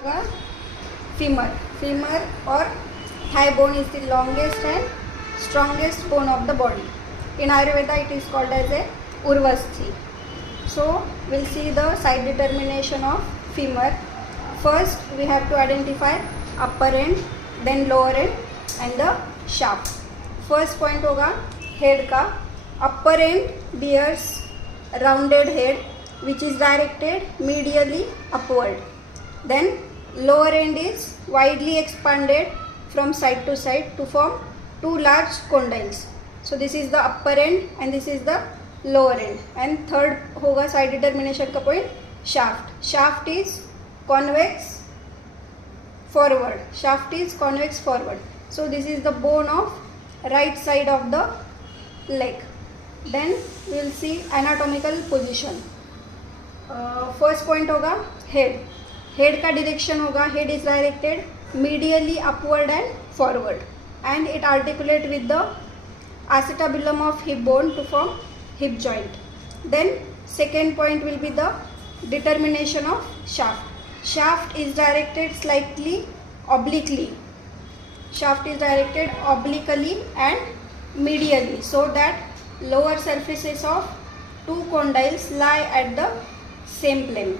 होगा femur. Femur or thigh bone is the longest and strongest bone of the body. In Ayurveda it is called as a urvasthi. So we'll see the side determination of femur. First we have to identify upper end, then lower end and the shaft. First point होगा head का. Upper end bears rounded head which is directed medially upward. Then lower end is widely expanded from side to side to form two large condyles. So this is the upper end and this is the lower end. And third होगा side determination का point shaft. Shaft is convex forward. Shaft is convex forward. So this is the bone of right side of the leg. Then we will see anatomical position. First point होगा head. Head का direction होगा, head is directed medially upward and forward and it articulate with the acetabulum of hip bone to form hip joint. Then second point will be the determination of shaft. Shaft is directed slightly obliquely. Shaft is directed obliquely and medially so that lower surfaces of two condyles lie at the same plane.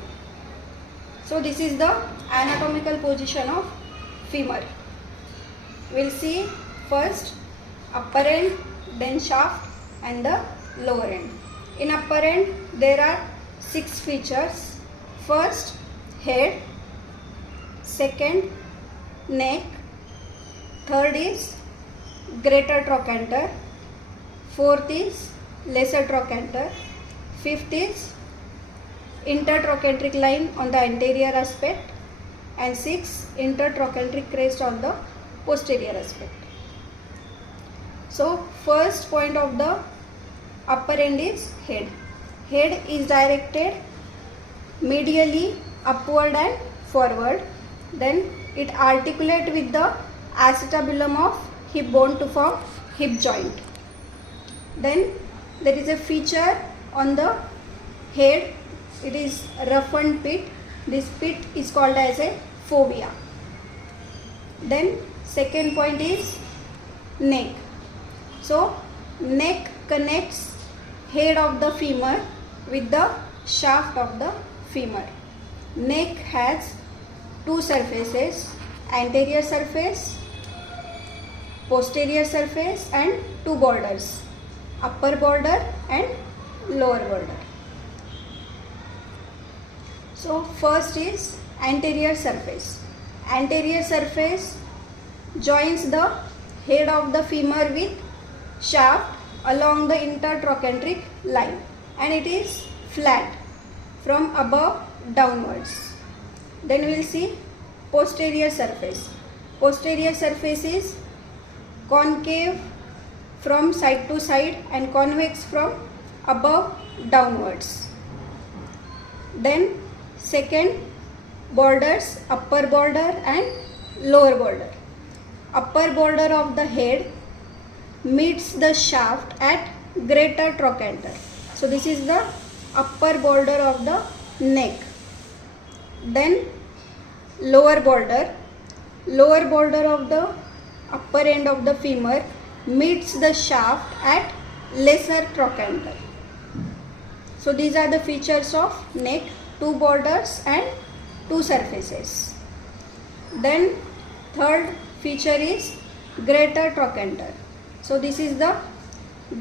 So this is the anatomical position of femur. We'll see first upper end, then shaft and the lower end. In upper end there are 6 features. First head, second neck, third is greater trochanter, fourth is lesser trochanter, fifth is intertrochanteric line on the anterior aspect and 6 intertrochanteric crest on the posterior aspect. So first point of the upper end is head. Head is directed medially upward and forward. Then it articulate with the acetabulum of hip bone to form hip joint. Then there is a feature on the head. It is roughened pit. This pit is called as a fovea. Then second point is neck. So neck connects head of the femur with the shaft of the femur. Neck has two surfaces, anterior surface, posterior surface and two borders, upper border and lower border. So first is anterior surface. Anterior surface joins the head of the femur with shaft along the intertrochanteric line and it is flat from above downwards. Then we will see posterior surface. Posterior surface is concave from side to side and convex from above downwards. Then second borders, upper border and lower border. Upper border of the head meets the shaft at greater trochanter. So this is the upper border of the neck. Then lower border of the upper end of the femur meets the shaft at lesser trochanter. So these are the features of neck, two borders and two surfaces. Then third feature is greater trochanter. So this is the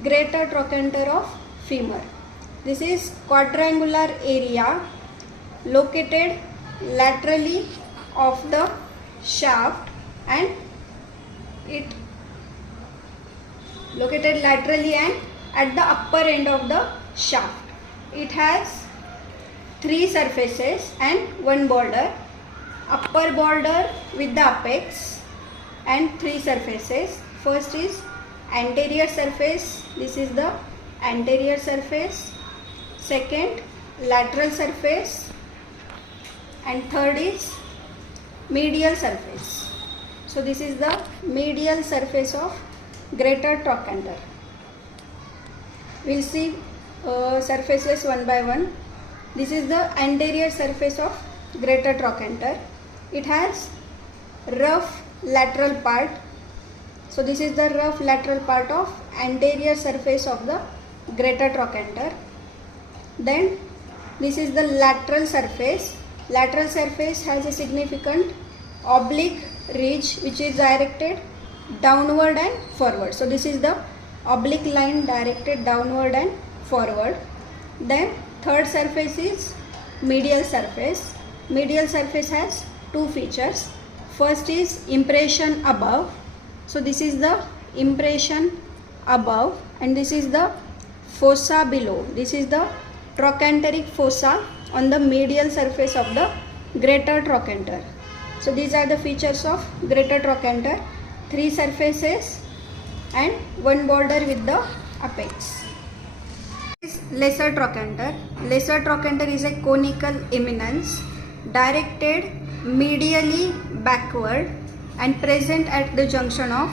greater trochanter of femur. This is quadrangular area located laterally of the shaft and it located laterally and at the upper end of the shaft. It has 3 surfaces and 1 border, upper border with the apex and 3 surfaces. First is anterior surface. This is the anterior surface. Second, lateral surface and third is medial surface. So this is the medial surface of greater trochanter. We will see surfaces one by one. This is the anterior surface of greater trochanter. it has rough lateral part. So this is the rough lateral part of anterior surface of the greater trochanter. Then this is the lateral surface. Lateral surface has a significant oblique ridge which is directed downward and forward. So this is the oblique line directed downward and forward. Then third surface is medial surface. Medial surface has two features. First is impression above. So this is the impression above and this is the fossa below. This is the trochanteric fossa on the medial surface of the greater trochanter. So these are the features of greater trochanter. Three surfaces and one border with the apex. This is lesser trochanter. Lesser trochanter is a conical eminence directed medially backward and present at the junction of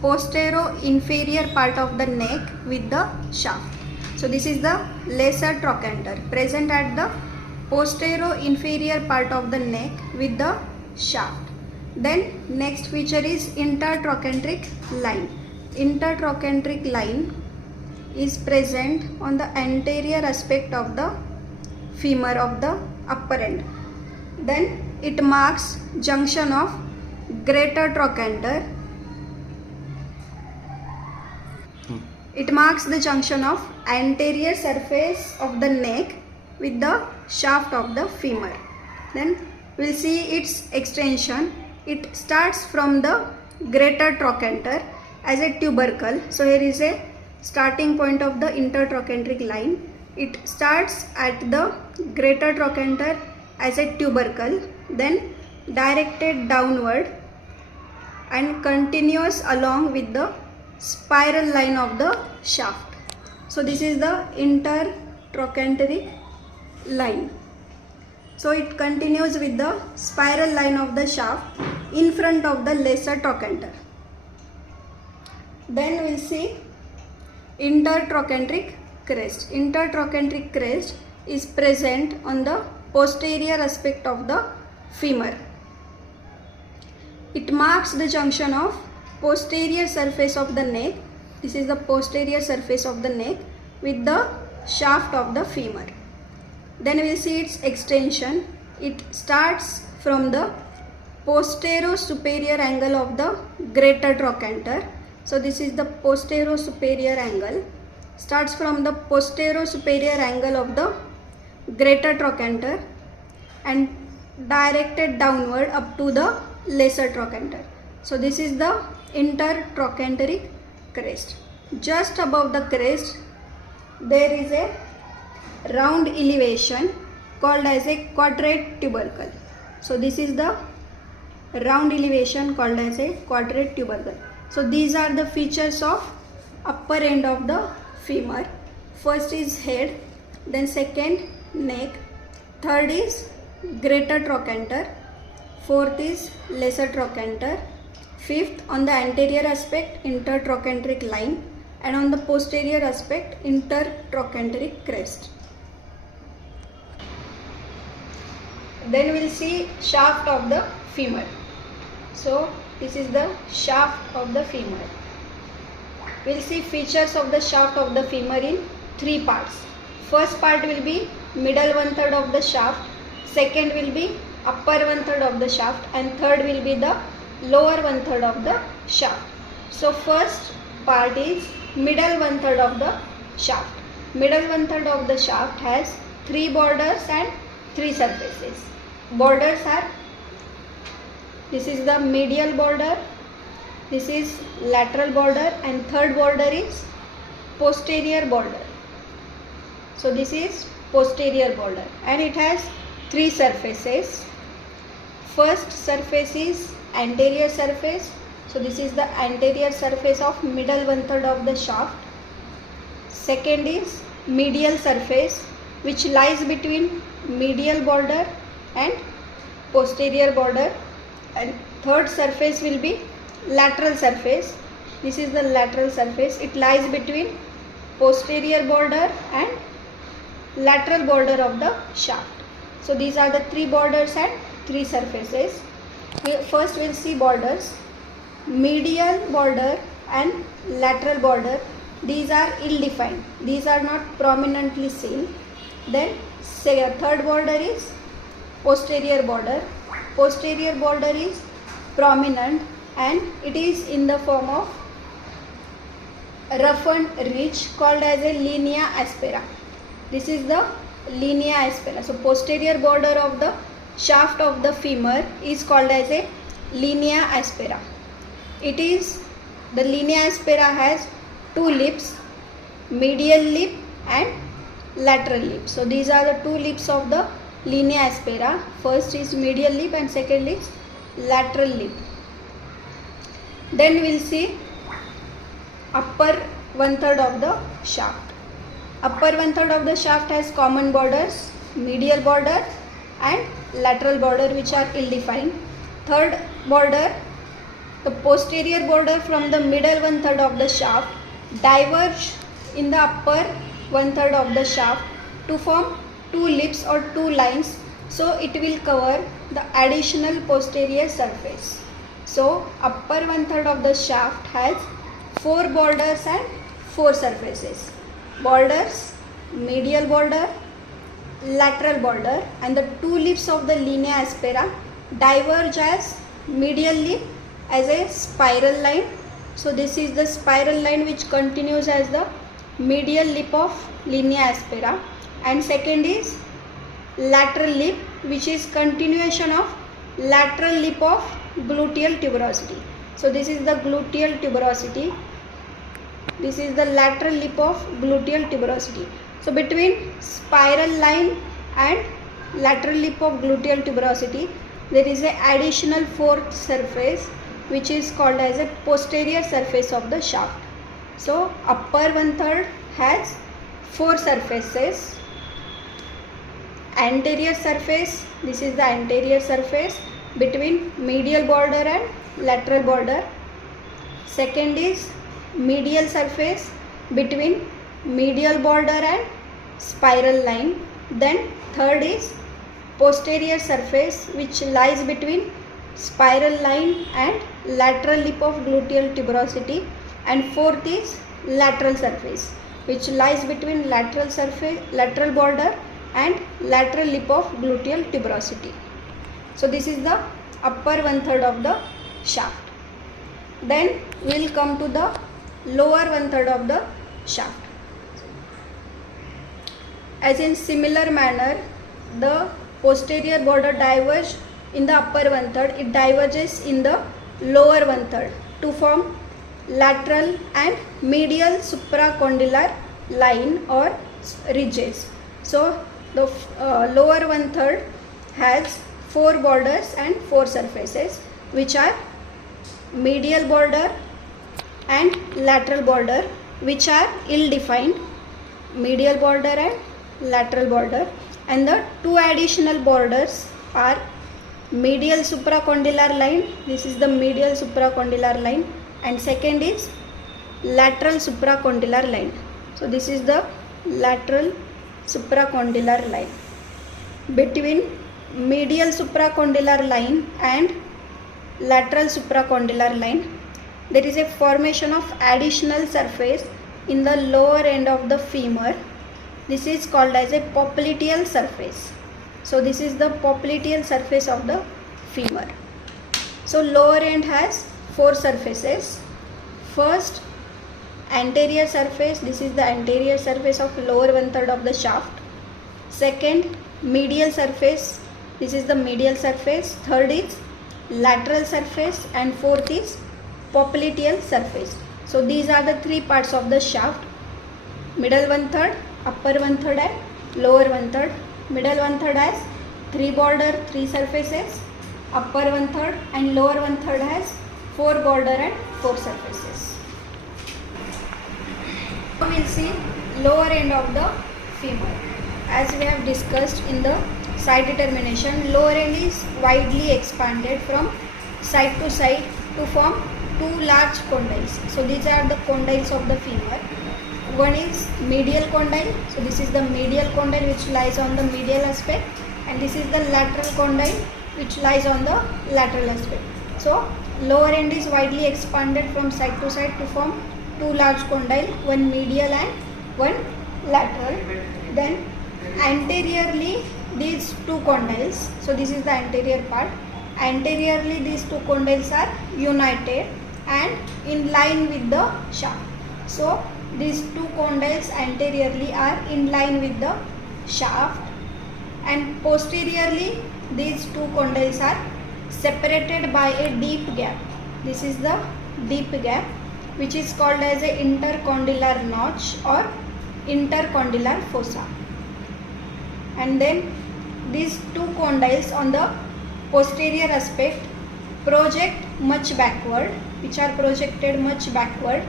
posterior-inferior part of the neck with the shaft. So this is the lesser trochanter present at the posterior-inferior part of the neck with the shaft. Then next feature is intertrochanteric line. Intertrochanteric line is present on the anterior aspect of the femur of the upper end. Then it marks junction of greater trochanter. It marks the junction of anterior surface of the neck with the shaft of the femur. Then we will see its extension. It starts from the greater trochanter as a tubercle. So here is a starting point of the intertrochanteric line. It starts at the greater trochanter as a tubercle, then directed downward and continues along with the spiral line of the shaft. So this is the intertrochanteric line. So it continues with the spiral line of the shaft in front of the lesser trochanter. Then we will see intertrochanteric crest. Intertrochanteric crest is present on the posterior aspect of the femur. It marks the junction of posterior surface of the neck. This is the posterior surface of the neck with the shaft of the femur. Then we will see its extension. It starts from the posterior-superior angle of the greater trochanter. So this is the posterior-superior angle. Starts from the posterior-superior angle of the greater trochanter and directed downward up to the lesser trochanter. So this is the intertrochanteric crest. Just above the crest there is a round elevation called as a quadrate tubercle. So this is the round elevation called as a quadrate tubercle. So these are the features of upper end of the femur. First is head, then second neck, third is greater trochanter, fourth is lesser trochanter, fifth on the anterior aspect intertrochanteric line and on the posterior aspect intertrochanteric crest. Then we will see shaft of the femur. So this is the shaft of the femur. We will see features of the shaft of the femur in three parts. First part will be middle 1/3 of the shaft, second will be upper 1/3 of the shaft and third will be the lower 1/3 of the shaft. So first part is middle 1/3 of the shaft. Middle 1/3 of the shaft has three borders and three surfaces. Borders are, this is the medial border, this is lateral border and third border is posterior border. So this is posterior border and it has three surfaces. First surface is anterior surface. So this is the anterior surface of middle 1/3 of the shaft. Second is medial surface which lies between medial border and posterior border, and third surface will be lateral surface. This is the lateral surface. It lies between posterior border and lateral border of the shaft. So these are the three borders and three surfaces. First we'll see borders. Medial border and lateral border, these are ill-defined. These are not prominently seen. Then third border is posterior border. Posterior border is prominent and it is in the form of roughened ridge called as a linea aspera. This is the linea aspera. So posterior border of the shaft of the femur is called as a linea aspera. It is, the linea aspera has two lips, medial lip and lateral lip. So these are the two lips of the linea aspera. First is medial lip and second is lateral lip. Then we will see upper 1/3 of the shaft. Upper 1/3 of the shaft has common borders, medial border and lateral border, which are ill-defined. Third border, the posterior border from the middle 1/3 of the shaft diverge in the upper 1/3 of the shaft to form two lips or two lines, so it will cover the additional posterior surface. So upper 1/3 of the shaft has four borders and four surfaces. Borders, medial border, lateral border, and the two lips of the linea aspera diverge as medial lip as a spiral line. So this is the spiral line which continues as the medial lip of linea aspera, and second is lateral lip, which is continuation of lateral lip of gluteal tuberosity. So this is the gluteal tuberosity. This is the lateral lip of gluteal tuberosity. So between spiral line and lateral lip of gluteal tuberosity, there is an additional fourth surface which is called as a posterior surface of the shaft. So upper 1/3 has four surfaces. Anterior surface, this is the anterior surface between medial border and lateral border. Second is medial surface between medial border and spiral line. Then third is posterior surface which lies between spiral line and lateral lip of gluteal tuberosity, and fourth is lateral surface which lies between lateral surface, lateral border and lateral lip of gluteal tuberosity. So this is the upper 1/3 of the shaft. Then we will come to the lower 1/3 of the shaft. As in similar manner, the posterior border diverges in the upper 1/3, it diverges in the lower 1/3 to form lateral and medial supracondylar line or ridges. So the lower 1/3 has four borders and four surfaces, which are medial border and lateral border, which are ill-defined, medial border and lateral border, and the two additional borders are medial supracondylar line, this is the medial supracondylar line, and second is lateral supracondylar line. So this is the lateral supracondylar line. Between medial supracondylar line and lateral supracondylar line, there is a formation of additional surface in the lower end of the femur. This is called as a popliteal surface. So this is the popliteal surface of the femur. So lower end has four surfaces. First, anterior surface, this is the anterior surface of lower 1/3 of the shaft. Second, medial surface, this is the medial surface. Third is lateral surface, and fourth is popliteal surface. So these are the three parts of the shaft: middle 1/3, upper 1/3 and lower 1/3. Middle 1/3 has three border, three surfaces. Upper 1/3 and lower 1/3 has four border and four surfaces. Now we will see lower end of the femur. As we have discussed in the side determination, lower end is widely expanded from side to side to form two large condyles. So these are the condyles of the femur. One is medial condyle. So this is the medial condyle which lies on the medial aspect, and this is the lateral condyle which lies on the lateral aspect. So lower end is widely expanded from side to side to form two large condyle, one medial and one lateral. Then anteriorly these two condyles, so this is the anterior part, anteriorly these two condyles are united and in line with the shaft. So these two condyles anteriorly are in line with the shaft, and posteriorly these two condyles are separated by a deep gap. This is the deep gap, which is called as a intercondylar notch or intercondylar fossa. And then these two condyles on the posterior aspect project much backward, which are projected much backward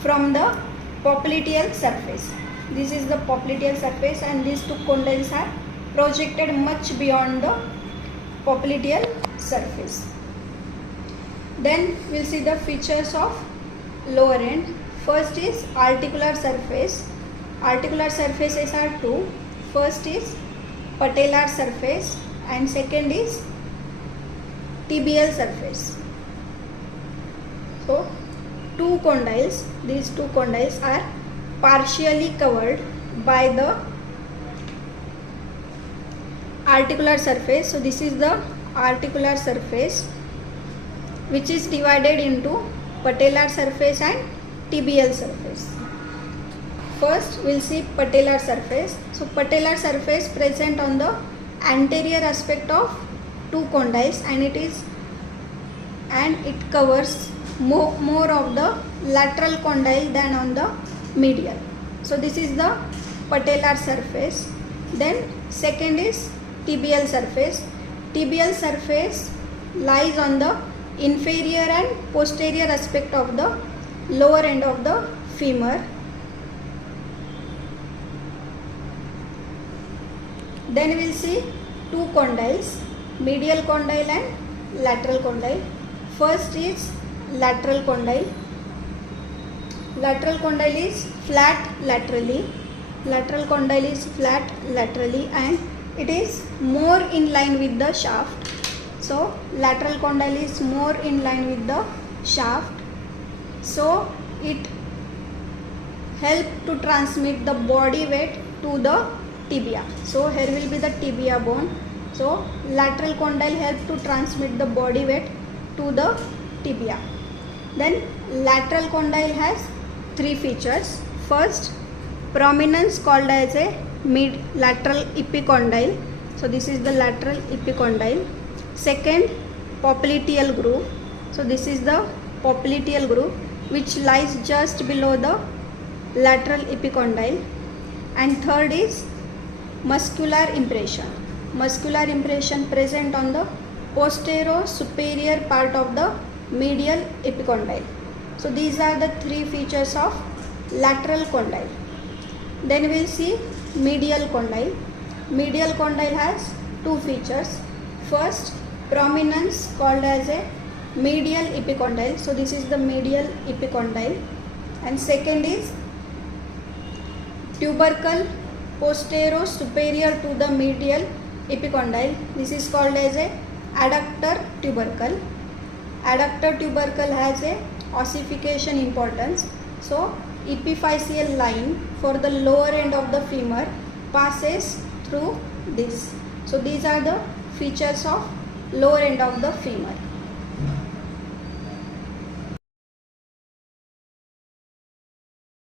from the popliteal surface. This is the popliteal surface, and these two condyles are projected much beyond the popliteal surface. Then we will see the features of lower end. First is articular surface. Articular surfaces are two. First is patellar surface and second is tibial surface. So two condyles, these two condyles are partially covered by the articular surface. So this is the articular surface, which is divided into patellar surface and tibial surface. First we will see patellar surface. So patellar surface present on the anterior aspect of two condyles, and it covers more of the lateral condyle than on the medial. So this is the patellar surface. Then second is tibial surface. Tibial surface lies on the inferior and posterior aspect of the lower end of the femur. Then we will see two condyles, medial condyle and lateral condyle. First is lateral condyle. Lateral condyle is flat laterally. Lateral condyle is flat laterally and it is more in line with the shaft. So lateral condyle is more in line with the shaft. So it helps to transmit the body weight to the tibia. So here will be the tibia bone. So lateral condyle helps to transmit the body weight to the tibia. Then lateral condyle has three features. First, prominence called as a mid-lateral epicondyle. So this is the lateral epicondyle. Second, popliteal groove. So this is the popliteal groove which lies just below the lateral epicondyle. And third is muscular impression. Muscular impression present on the posterior-superior part of the medial epicondyle. So these are the three features of lateral condyle. Then we will see medial condyle. Medial condyle has two features. First, prominence called as a medial epicondyle. So this is the medial epicondyle. And second is tubercle posterior-superior to the medial epicondyle. This is called as a adductor tubercle. Adductor tubercle has a ossification importance. So epiphyseal line for the lower end of the femur passes through this. So these are the features of lower end of the femur.